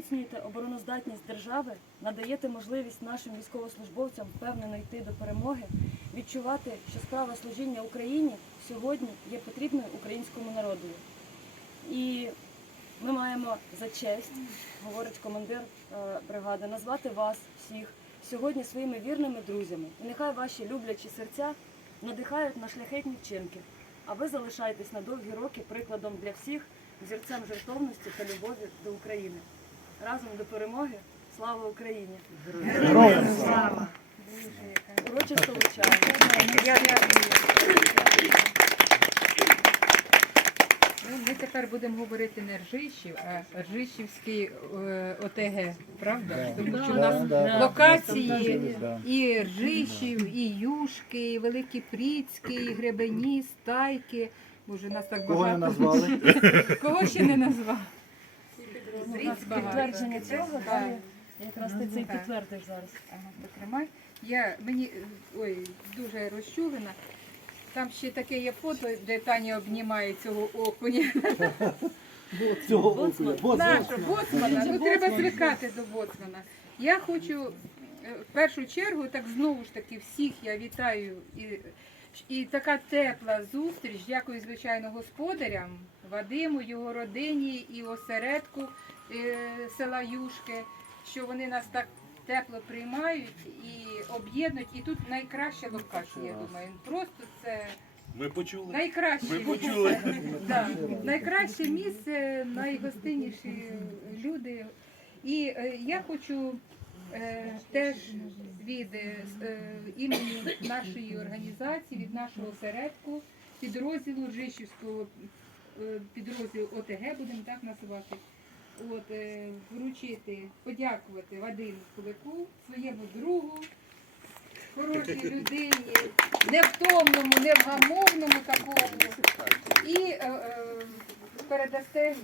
зміцнюєте обороноздатність держави, надаєте можливість нашим військовослужбовцям впевнено йти до перемоги, відчувати, що справа служіння Україні сьогодні є потрібною українському народу. І ми маємо за честь, говорить командир е, бригади, назвати вас всіх сьогодні своїми вірними друзями. І нехай ваші люблячі серця надихають на шляхетні вчинки, а ви залишаєтесь на довгі роки прикладом для всіх, зірцем жертовності та любові до України. Разом до перемоги! Слава Україні! Героям слава! Урочисто вручаємо. Ну, ми тепер будемо говорити не Ржищів, а Ржищівський е, ОТГ, правда? Тому що у нас локації і Ржищів, і Юшки, і Великі Пріцьки, і Гребені, Стайки. Боже, нас так багато. Кого ще не назвав? Ну, Ріц так, багато. Підтвердження цього, далі якраз ти це і підтвердиш зараз. Ага, потримай. Я мені ой, дуже розчулена. Там ще таке є фото, де Таня обнімає цього окуня. Цього боцмана. Ну треба звикати до боцмана. Я хочу е, в першу чергу, так знову ж таки, всіх я вітаю і, і така тепла зустріч. Дякую, звичайно, господарям, Вадиму, його родині і осередку села Юшки, що вони нас так тепло приймають і об'єднують. І тут найкраща локація, я думаю. Просто це Ми почули. найкраще. Ми почули. Да. Найкраще місце, найгостинніші люди. І е, я хочу е, теж від е, е, імені нашої організації, від нашого осередку, підрозділу Ржищівського е, підрозділу ОТГ, будемо так називати. От, е, вручити, подякувати Вадиму Кулику, своєму другу, хорошій людині, невтомному, невгамовному такому. І е, е, передасте е,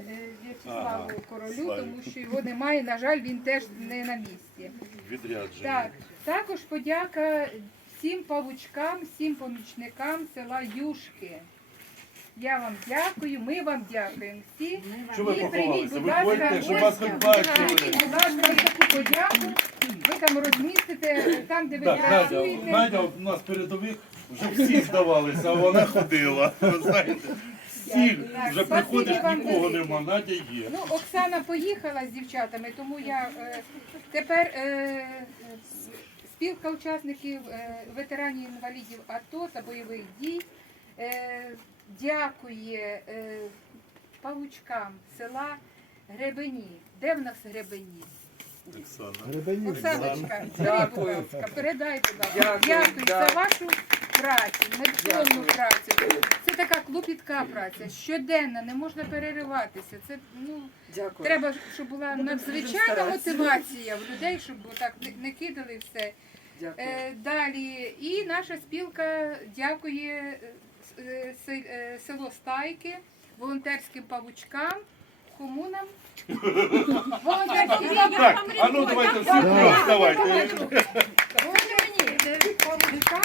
В'ячеславу Ага, королю, Славі. тому що його немає. На жаль, він теж не на місці. Відрядження. Так, також подяка всім павучкам, всім помічникам села Юшки. Я вам дякую, ми вам дякуємо всі. Що ви І прийміть, поховалися? будь ласка, щоб вас хоч бачили. Будь ласка, таку подяку. Ви там розмістите там, де ви Так, Надя, працюєте. Надя у нас передових вже всі здавалися, а вона ходила. Ви знаєте, всі вже приходиш, нікого нема, Надя є. Ну, Оксана поїхала з дівчатами, тому я е, тепер е, спілка учасників е, ветеранів інвалідів АТО та бойових дій е, дякує е, павучкам села Гребені. Де в нас Гребені? Оксана. Оксаночка, скажіть, будь ласка, передайте нам. Дякую, за вашу працю, невтомну працю. Це така клопітка праця, щоденна, не можна перериватися. Це ну Дякую. треба, щоб була надзвичайна мотивація в людей, щоб так не- не кидали все. Дякую. Е, далі, і наша спілка дякує е, село Стайки, волонтерським павучкам, комунам. Волонтерським Так, а ну давайте всі трьох, давайте. Павучкам,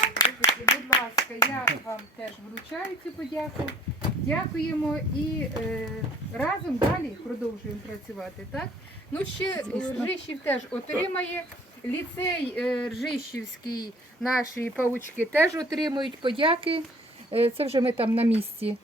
будь ласка, я вам теж вручаю цю подяку. Дякуємо і е, разом далі продовжуємо працювати. Так? Ну ще е, Ржищів теж отримає. Ліцей е, Ржищівський, наші паучки теж отримують подяки. Е, Це вже ми там на місці